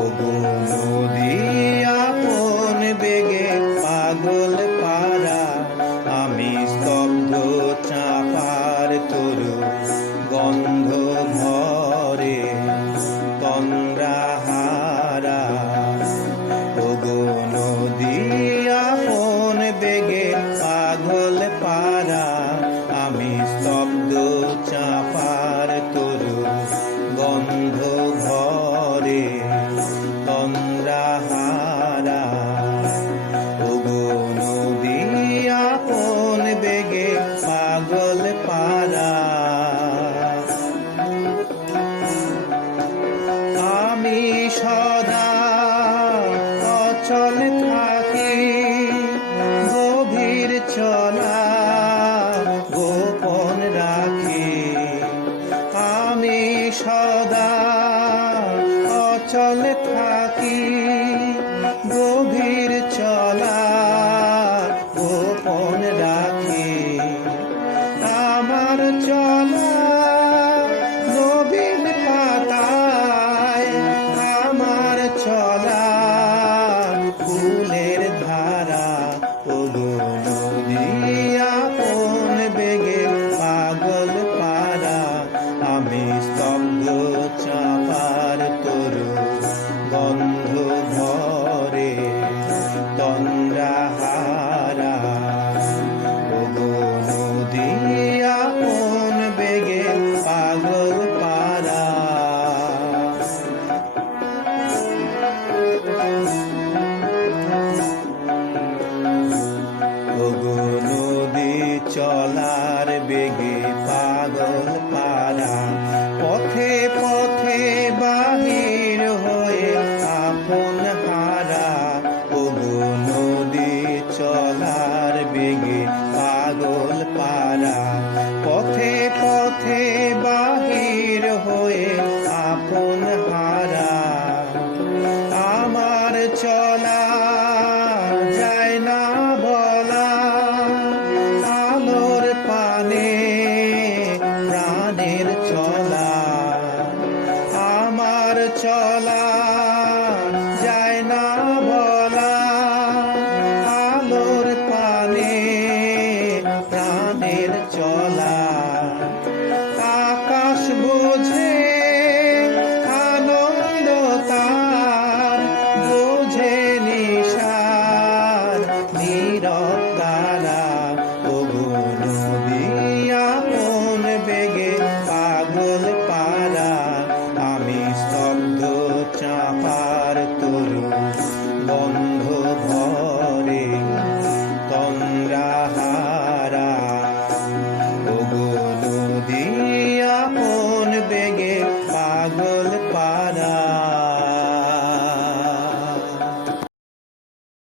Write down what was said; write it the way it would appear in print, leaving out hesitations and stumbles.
ওগো নদী আপন বেগে পাগল পারা, আমি স্তব্ধ চাপার তরু গন্ধ ভরে তন্দ্রাহারা। ওগো নদী আপন বেগে পাগল পারা, আমি স্তব্ধ চাপার তরু গন্ধ ভরে তন্দ্রাহারা। ওগো নদী আপন বেগে পাগল পারা, আমি সদা অচল থাকি, গভীর চলা গোপন রাখি। আমি সদা অচল থাকি, গভীর চলা গোপন রাখি। আমার চলা নবীন পাতায়, আমার চলা ফুলের ধারা। ওগো নদী আপন বেগে পাগল পারা, আমি স্তব্ধ চাপার তরু গন্ধ ভরে তন্দ্রাহারা। ওগো নদী আপন বেগে পাগল পারা। ওগো নদী চলার বেগে পাগল পারা, পথে পথে বাহির হয়ে আপন হারা। ওগো নদী চলার বেগে পাগল পারা, পথে পথে বাহির হয়ে আপন হারা। আমার চলা যায় না বলা, আলোর পানে প্রাণের চলা।